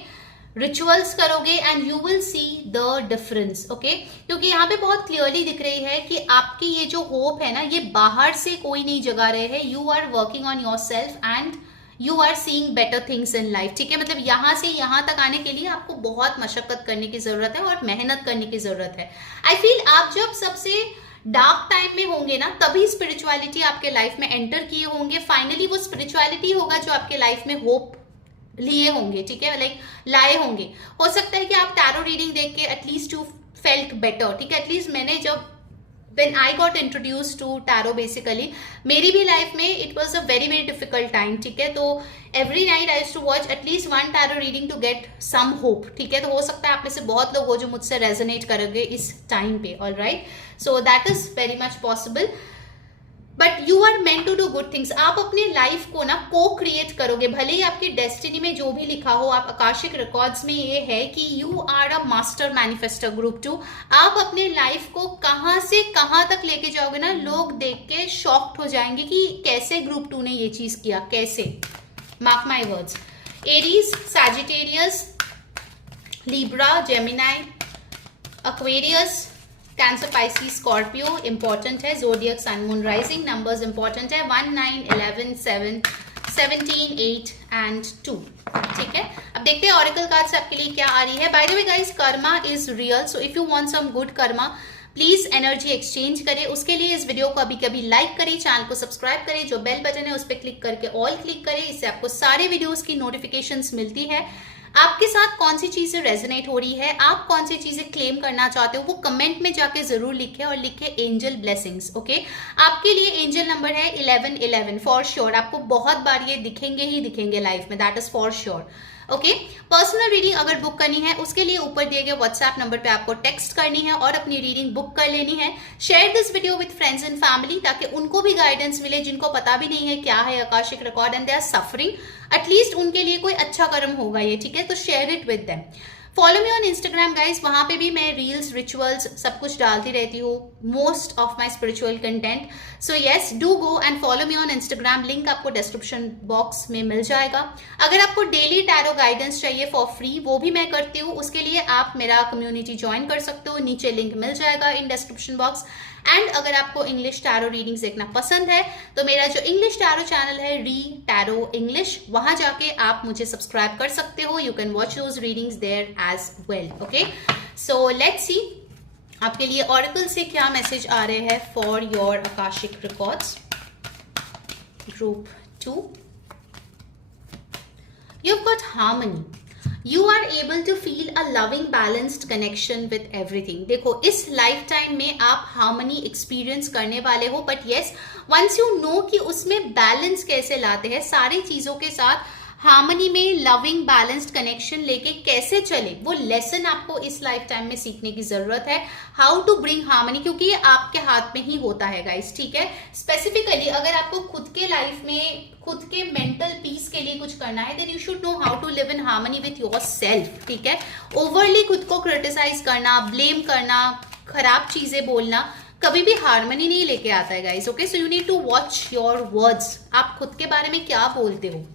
रिचुअल्स करोगे and you will see the difference, okay. क्योंकि यहाँ पे बहुत क्लियरली दिख रही है कि आपकी ये जो होप है ना, ये बाहर से कोई नहीं जगा रहे हैं। You are working on your self and you are seeing better things in life, ठीक है। मतलब यहाँ से यहाँ तक आने के लिए आपको बहुत मशक्कत करने की जरूरत है और मेहनत करने की जरूरत है। आई फील आप जब सबसे डार्क टाइम में होंगे ना, तभी स्पिरिचुअलिटी आपके लाइफ में एंटर किए होंगे। फाइनली वो स्पिरिचुअलिटी होगा जो आपके लाइफ में होप लिए होंगे, ठीक है, लाइक लाए होंगे। हो सकता है कि आप टैरो रीडिंग देख के एटलीस्ट यू फेल्ट बेटर, ठीक है। एटलीस्ट मैंने जब when I got introduced to tarot basically, मेरी भी लाइफ में it was a very very difficult time, ठीक है। तो every night I used to watch at least one tarot reading to get some hope, ठीक है। तो हो सकता है आप में से बहुत लोग हो जो मुझसे रेजोनेट करोगे इस टाइम पे, all right. So that is very much possible, but you are meant to do good things. आप अपने लाइफ को ना को क्रिएट करोगे, भले ही आपकी डेस्टिनी में जो भी लिखा हो। आप आकाशिक रिकॉर्ड्स में ये है कि you are a master manifester group 2। आप अपने लाइफ को कहां से कहां तक लेके जाओगे ना, लोग देख के शॉक्ड हो जाएंगे कि कैसे ग्रुप 2 ने ये चीज किया, कैसे। Mark my words. Aries, Sagittarius, Libra, Gemini, Aquarius, cancer, Pisces, Scorpio important है। जोडियक, सन, मून, राइजिंग नंबर्स इंपॉर्टेंट है। 1, 9, 11, 7, 17, 8 एंड 2, ठीक है। अब देखते हैं ऑरेकल कार्ड्स आपके लिए क्या आ रही है। By the way guys, karma is real, so if you want some good karma please energy exchange करें। उसके लिए इस वीडियो को अभी कभी लाइक करें, चैनल को सब्सक्राइब करें, जो बेल बटन है उस पर क्लिक करके ऑल क्लिक करें। इससे आपको सारे वीडियोस की नोटिफिकेशंस मिलती है। आपके साथ कौन सी चीजें रेजोनेट हो रही है, आप कौन सी चीजें क्लेम करना चाहते हो, वो कमेंट में जाके जरूर लिखें और लिखे एंजल ब्लेसिंग्स, ओके। आपके लिए एंजल नंबर है 1111 फॉर श्योर। आपको बहुत बार ये दिखेंगे ही दिखेंगे लाइफ में, that is for sure, okay. Personal reading अगर बुक करनी है उसके लिए ऊपर दिए गए व्हाट्सएप नंबर पे आपको टेक्स्ट करनी है और अपनी रीडिंग बुक कर लेनी है। Share this video with friends and family, ताकि उनको भी गाइडेंस मिले जिनको पता भी नहीं है क्या है Akashic record and they are suffering. At least उनके लिए कोई अच्छा कर्म होगा ये, ठीक है। तो share it with them. Follow me on Instagram guys, वहां पे भी मैं रील्स, रिचुअल्स सब कुछ डालती रहती हूँ, most of my spiritual content. So yes, do go and follow me on Instagram, link आपको डिस्क्रिप्शन बॉक्स में मिल जाएगा। अगर आपको डेली टैरो गाइडेंस चाहिए फॉर फ्री, वो भी मैं करती हूँ, उसके लिए आप मेरा कम्युनिटी ज्वाइन कर सकते हो, नीचे लिंक मिल जाएगा इन डिस्क्रिप्शन बॉक्स। एंड अगर आपको इंग्लिश टैरो रीडिंग्स देखना पसंद है तो मेरा जो इंग्लिश टैरो चैनल है री टैरो इंग्लिश, वहां जाके आप मुझे सब्सक्राइब कर सकते हो। You can watch those readings there as well, okay. So let's see आपके लिए ऑरेकल से क्या मैसेज आ रहे हैं for your Akashic records group 2। You've got harmony. You are able to feel a loving, balanced connection with everything. देखो, इस life time में आप हार्मनी एक्सपीरियंस करने वाले हो, but yes, once you know कि उसमें बैलेंस कैसे लाते हैं, सारी चीजों के साथ हार्मनी में लविंग बैलेंस्ड कनेक्शन लेके कैसे चले, वो लेसन आपको इस लाइफ टाइम में सीखने की जरूरत है। हाउ टू ब्रिंग हार्मनी, क्योंकि ये आपके हाथ में ही होता है गाइस, ठीक है। स्पेसिफिकली अगर आपको खुद के लाइफ में खुद के मेंटल पीस के लिए कुछ करना है, then you should know how to live in harmony with your self, ठीक है। ओवरली खुद को क्रिटिसाइज करना, ब्लेम करना, खराब चीजें बोलना कभी भी हार्मनी नहीं लेके आता है guys, okay. So you need to watch your words, आप खुद के बारे में क्या बोलते हो।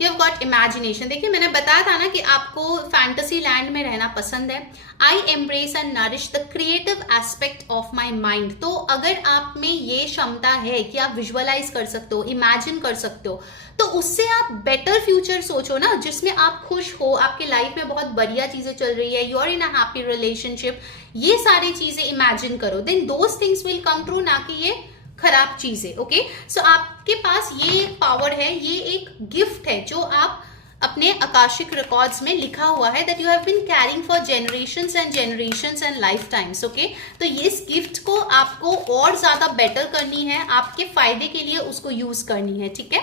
यू हैव गॉट इमेजिनेशन, देखिए मैंने बताया था ना कि आपको फैंटेसी लैंड में रहना पसंद है। I embrace and nourish the creative aspect of my mind. तो अगर आप में ये क्षमता है कि आप विजुअलाइज कर सकते हो, इमेजिन कर सकते हो, तो उससे आप बेटर फ्यूचर सोचो ना, जिसमें आप खुश हो, आपके लाइफ में बहुत बढ़िया चीजें चल रही है, you are in a happy relationship, ये सारी चीजें इमेजिन करो, then those things will come true, ना कि ये खराब चीजें, ओके। सो आपके पास ये एक पावर है, ये एक गिफ्ट है जो आप अपने आकाशिक रिकॉर्ड्स में लिखा हुआ है that you have been carrying for generations and life times. Okay, तो इस गिफ्ट को आपको और ज्यादा बेटर करनी है, आपके फायदे के लिए उसको यूज करनी है, ठीक है।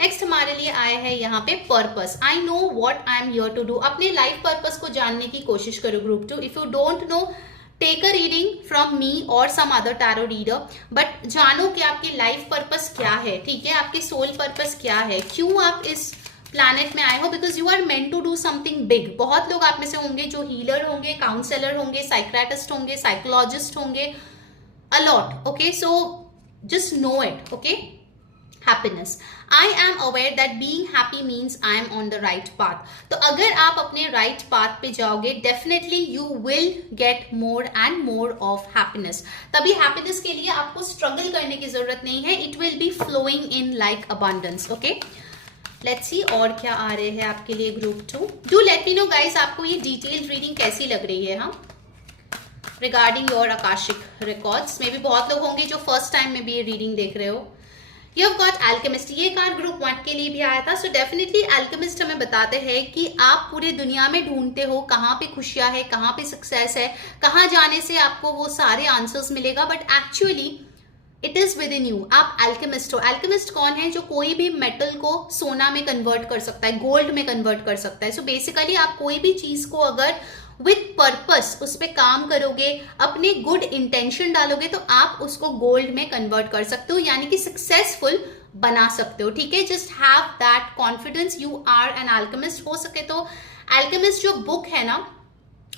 नेक्स्ट हमारे लिए आया है यहाँ पे purpose. I know what I am here to do. अपने लाइफ पर्पस को जानने की कोशिश करो group 2। If you don't know, take a reading from me और some other tarot reader, but जानो कि आपकी लाइफ पर्पस क्या है, ठीक है, आपके सोल पर्पस क्या है, क्यों आप इस प्लैनेट में आए हो, because you are meant to do something big. बहुत लोग आप में से होंगे जो हीलर होंगे, काउंसलर होंगे, साइक्रेटिस्ट होंगे, साइकोलॉजिस्ट होंगे, a lot. Okay, so just know it. Okay, happiness. I am aware that being happy means I am on the right path. तो अगर आप अपने right path पे जाओगे, definitely you will get more and more of happiness. तभी happiness के लिए आपको struggle करने की जरूरत नहीं है, it will be flowing in like abundance. Okay? Let's see और क्या आ रहे हैं आपके लिए group 2. Do let me know guys, आपको ये detailed reading कैसी लग रही है, हाँ, regarding your akashic records. मे भी बहुत लोग होंगे जो first time में भी ये reading देख रहे हो. You have got Alchemist. ये कार्ड ग्रुप 1 के लिए भी आया था। सो डेफिनेटली Alchemist हमें बताते हैं कि आप पूरे दुनिया में ढूंढते हो कहाँ पे खुशियाँ है, कहाँ पे सक्सेस है, कहाँ जाने से आपको वो सारे आंसर्स मिलेगा, but actually it is with in you. आप एल्केमिस्ट हो। एल्केमिस्ट कौन है? जो कोई भी मेटल को सोना में कन्वर्ट कर सकता है, गोल्ड में कन्वर्ट कर सकता है। सो बेसिकली आप कोई भी चीज को अगर विथ पर्पस उस पर काम करोगे, अपने गुड इंटेंशन डालोगे, तो आप उसको गोल्ड में कन्वर्ट कर सकते हो, यानी कि सक्सेसफुल बना सकते हो, ठीक है। Just have that confidence, you are an alchemist. हो सके तो एल्केमिस्ट जो बुक है ना,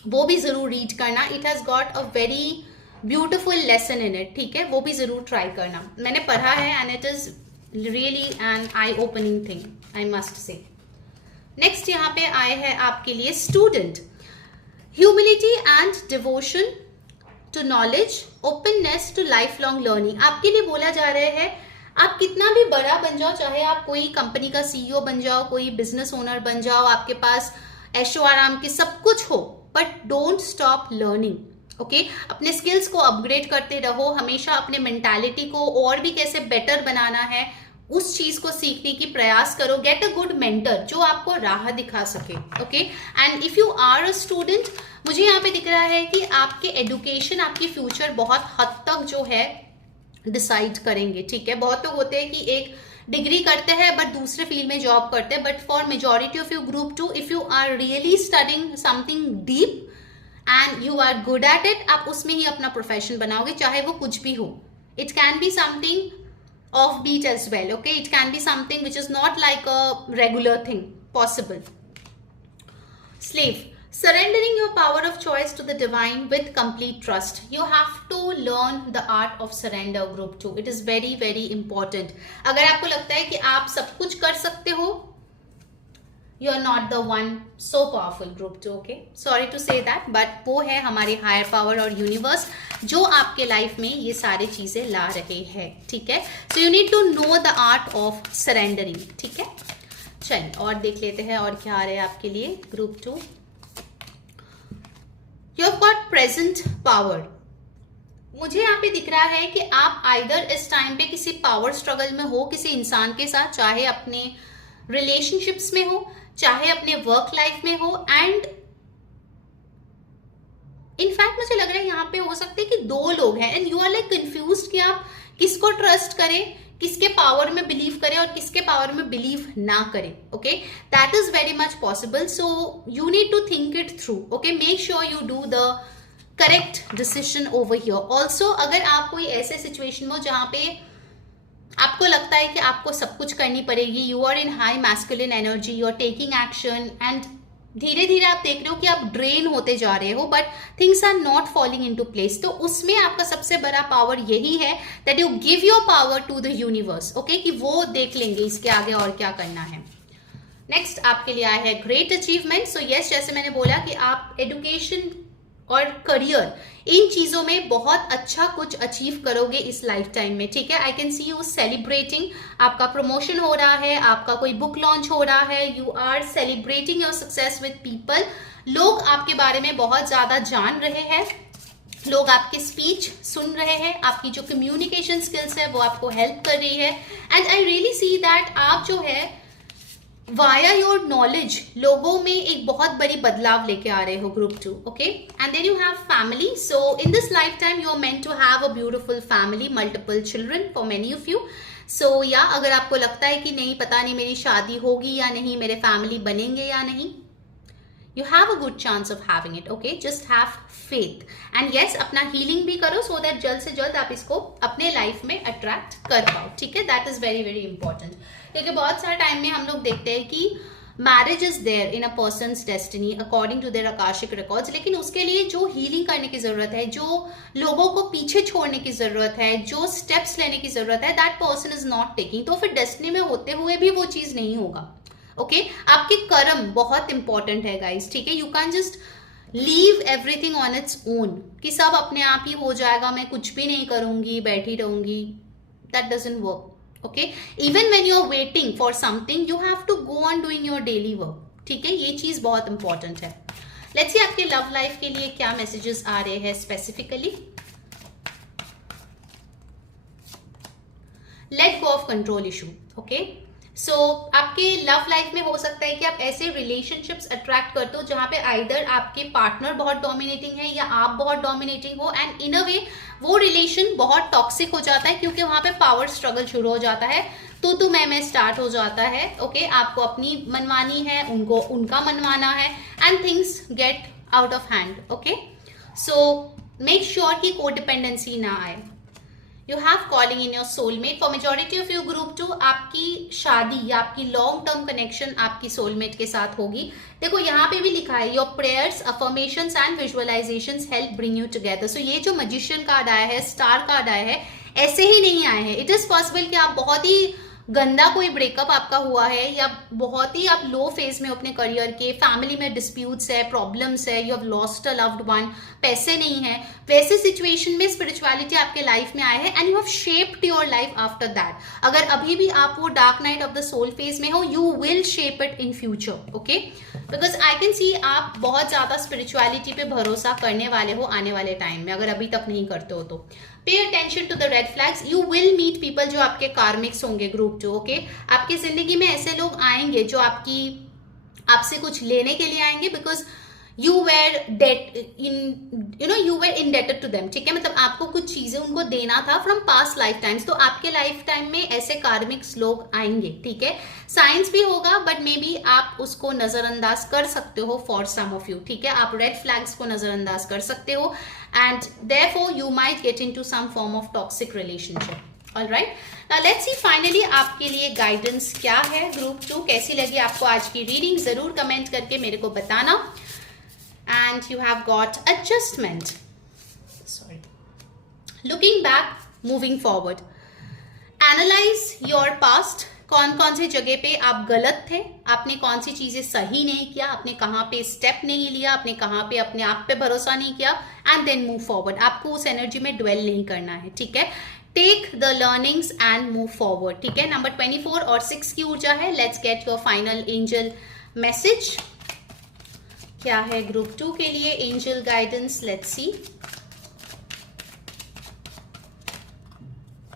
वो भी जरूर रीड करना। It has got a very beautiful lesson in it, ठीक है, वो भी जरूर ट्राई करना। मैंने पढ़ा है and it is really an eye opening thing, I must say. Next यहाँ पे आए हैं आपके लिए student. Humility and devotion to knowledge, openness to life long learning. आपके लिए बोला जा रहा है आप कितना भी बड़ा बन जाओ, चाहे आप कोई कंपनी का सीईओ बन जाओ, कोई बिजनेस ओनर बन जाओ, आपके पास ऐशो आराम के सब कुछ हो, but don't stop learning. Okay, अपने स्किल्स को अपग्रेड करते रहो, हमेशा अपने मेंटालिटी को और भी कैसे बेटर बनाना है उस चीज को सीखने की प्रयास करो। गेट अ गुड मेंटर जो आपको राह दिखा सके। Okay, and if you are a student, मुझे यहाँ पे दिख रहा है कि आपके एडुकेशन आपकी फ्यूचर बहुत हद तक जो है डिसाइड करेंगे, ठीक है। बहुत लोग होते हैं कि एक डिग्री करते हैं बट दूसरे फील्ड में जॉब करते हैं, but for majority of you group 2, if you are really studying something deep and you are good at it, आप उसमें ही अपना प्रोफेशन बनाओगे, चाहे वो कुछ भी हो। It can be something offbeat as well. Okay, it can be something which is not like a regular thing possible. Slave, surrendering your power of choice to the divine with complete trust. You have to learn the art of surrender group 2. It is very very important. अगर आपको लगता है कि आप सब कुछ कर सकते हो, you are not the one so powerful group 2. Okay, sorry to say that, but वो है हमारे हायर पावर और यूनिवर्स जो आपके लाइफ में ये सारी चीजें ला रहे हैं, ठीक है। So you need to know the art of surrendering, ठीक है। चलिए और देख लेते हैं और क्या आ रहा है आपके लिए group 2। You have got present power. मुझे यहाँ पे दिख रहा है कि आप आइदर इस टाइम पे किसी पावर स्ट्रगल में हो किसी इंसान के साथ, चाहे अपने रिलेशनशिप्स में हो, चाहे अपने वर्क लाइफ में हो, एंड इनफैक्ट मुझे लग रहा है यहाँ पे हो सकता है कि दो लोग हैं and you are like confused कि आप किसको ट्रस्ट करें, किसके पावर में बिलीव करें और किसके पावर में बिलीव ना करें। Okay, that is very much possible, so you need to think it through. Okay, make sure you do the correct decision over here. Also अगर आप कोई ऐसे सिचुएशन में जहां पे आपको लगता है कि आपको सब कुछ करनी पड़ेगी, you are in high masculine energy, you are taking action and धीरे धीरे आप देख रहे हो कि आप ड्रेन होते जा रहे हो, but things are not falling into place, तो उसमें आपका सबसे बड़ा पावर यही है that you give your power to the universe. Okay, कि वो देख लेंगे इसके आगे और क्या करना है। नेक्स्ट आपके लिए आया है ग्रेट अचीवमेंट। सो यस, जैसे मैंने बोला कि आप एडुकेशन और करियर इन चीजों में बहुत अच्छा कुछ अचीव करोगे इस लाइफ टाइम में, ठीक है। आई कैन सी यू सेलिब्रेटिंग, आपका प्रमोशन हो रहा है, आपका कोई बुक लॉन्च हो रहा है, you are celebrating your success with people. लोग आपके बारे में बहुत ज्यादा जान रहे हैं, लोग आपके स्पीच सुन रहे हैं, आपकी जो कम्युनिकेशन स्किल्स है वो आपको हेल्प कर रही है, and I really see that आप जो है वाया योर नॉलेज लोगों में एक बहुत बड़ी बदलाव लेके आ रहे हो group 2. Okay, and then you have family. So in this lifetime you are meant to have a beautiful family, multiple children for many of you. So या अगर आपको लगता है कि नहीं, पता नहीं मेरी शादी होगी या नहीं, मेरे फैमिली बनेंगे या नहीं, you have a good chance of having it. Okay, just have faith and yes, अपना healing भी करो so that जल्द से जल्द आप इसको अपने लाइफ में अट्रैक्ट कर पाओ. ठीक है, that is very very important. क्योंकि बहुत सारे टाइम में हम लोग देखते हैं कि marriage is there in a person's destiny according to their Akashic records, लेकिन उसके लिए जो हीलिंग करने की जरूरत है, जो लोगों को पीछे छोड़ने की जरूरत है, जो स्टेप्स लेने की जरूरत है, that person is not taking. तो फिर डेस्टिनी में होते हुए भी वो चीज नहीं होगा. ओके, आपके कर्म बहुत इंपॉर्टेंट है गाइस. ठीक है, you can just leave everything on its own कि सब अपने आप ही हो जाएगा, मैं कुछ भी नहीं करूंगी, बैठी रहूंगी. That doesn't work. Okay, even when you are waiting for something, you have to go on doing your daily work. ठीक है, ये चीज बहुत इंपॉर्टेंट है. लेट्स सी आपके लव लाइफ के लिए क्या मैसेजेस आ रहे हैं specifically. Let go of control issue. Okay, so आपके लव लाइफ में हो सकता है कि आप ऐसे रिलेशनशिप्स अट्रैक्ट करते हो जहां पे आइदर आपके पार्टनर बहुत डोमिनेटिंग है या आप बहुत डोमिनेटिंग हो, एंड इन अ वे वो रिलेशन बहुत टॉक्सिक हो जाता है क्योंकि वहां पे पावर स्ट्रगल शुरू हो जाता है, तू मैं स्टार्ट हो जाता है. ओके, आपको अपनी मनवानी है, उनको उनका मनवाना है, and things get out of hand. Okay, so make sure कि कोडिपेंडेंसी ना आए. You have calling in your soulmate. For majority of you group 2, आपकी शादी या आपकी लॉन्ग टर्म कनेक्शन आपकी सोलमेट के साथ होगी. देखो यहाँ पे भी लिखा है your prayers, affirmations and visualisations help bring you together. So ये जो मैजिशियन कार्ड आया है, स्टार कार्ड आया है, ऐसे ही नहीं आए हैं. इट इज पॉसिबल कि आप बहुत ही गंदा कोई ब्रेकअप आपका हुआ है या बहुत ही आप लो फेज में अपने करियर के, फैमिली में डिस्प्यूट्स है, प्रॉब्लम्स है, you have lost a loved one, पैसे नहीं है, वैसे सिचुएशन में स्पिरिचुअलिटी आपके लाइफ में आया है and you have shaped your life after that. अगर अभी भी आप वो dark night of the soul phase में हो, you will shape it in future. Okay, because I can see आप बहुत ज्यादा स्पिरिचुअलिटी पे भरोसा करने वाले हो आने वाले टाइम में, अगर अभी तक नहीं करते हो तो. Pay attention to the red flags. You will meet people जो आपके कार्मिक्स होंगे ग्रुप 2. ओके, आपकी जिंदगी में ऐसे लोग आएंगे जो आपसे कुछ लेने के लिए आएंगे, because you were indebted to them. ठीक है, मतलब आपको कुछ चीजें उनको देना था फ्रॉम पास्ट लाइफ टाइम्स, तो आपके लाइफ टाइम में ऐसे कार्मिक्स लोग आएंगे. ठीक है, साइंस भी होगा बट मे बी आप उसको नजरअंदाज कर सकते हो फॉर सम ऑफ यू. ठीक है, आप रेड फ्लैग्स को नजरअंदाज कर सकते हो and therefore you might get into some form of toxic relationship. Alright, now let's see finally आपके लिए गाइडेंस क्या है ग्रुप 2. कैसी लगी आपको आज की रीडिंग, जरूर कमेंट करके मेरे को बताना. And you have got adjustment. Sorry. Looking back, moving forward. Analyze your past. कौन कौन से जगह पे आप गलत थे, आपने कौन सी चीजें सही नहीं किया, आपने कहाँ पे स्टेप नहीं लिया, आपने कहाँ पे अपने आप पे भरोसा नहीं किया, एंड देन मूव फॉरवर्ड. आपको उस एनर्जी में ड्वेल नहीं करना है. ठीक है, take the learnings and move forward. ठीक है, नंबर 24 और 6 की ऊर्जा है. Let's get your final angel message. क्या है ग्रुप 2 के लिए angel guidance. Let's see.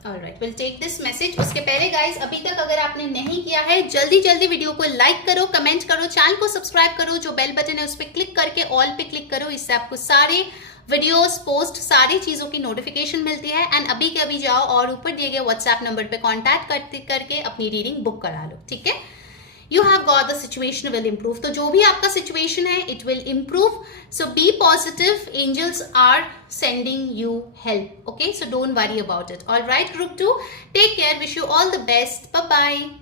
Alright, will take this message. उसके पहले गाइस, अभी तक अगर आपने नहीं किया है, जल्दी जल्दी वीडियो को लाइक करो, कमेंट करो, चैनल को सब्सक्राइब करो, जो बेल बटन है उस पर क्लिक करके ऑल पे क्लिक करो. इससे आपको सारे वीडियोस, पोस्ट, सारी चीजों की नोटिफिकेशन मिलती है. एंड अभी के अभी जाओ और ऊपर दिए गए व्हाट्सएप नंबर पे कांटेक्ट करके अपनी रीडिंग बुक करा लो. ठीक है, you have got the situation will improve. तो जो भी आपका situation है, it will improve. So be positive. Angels are sending you help. Okay, so don't worry about it. All right, group 2, take care. Wish you all the best. Bye bye.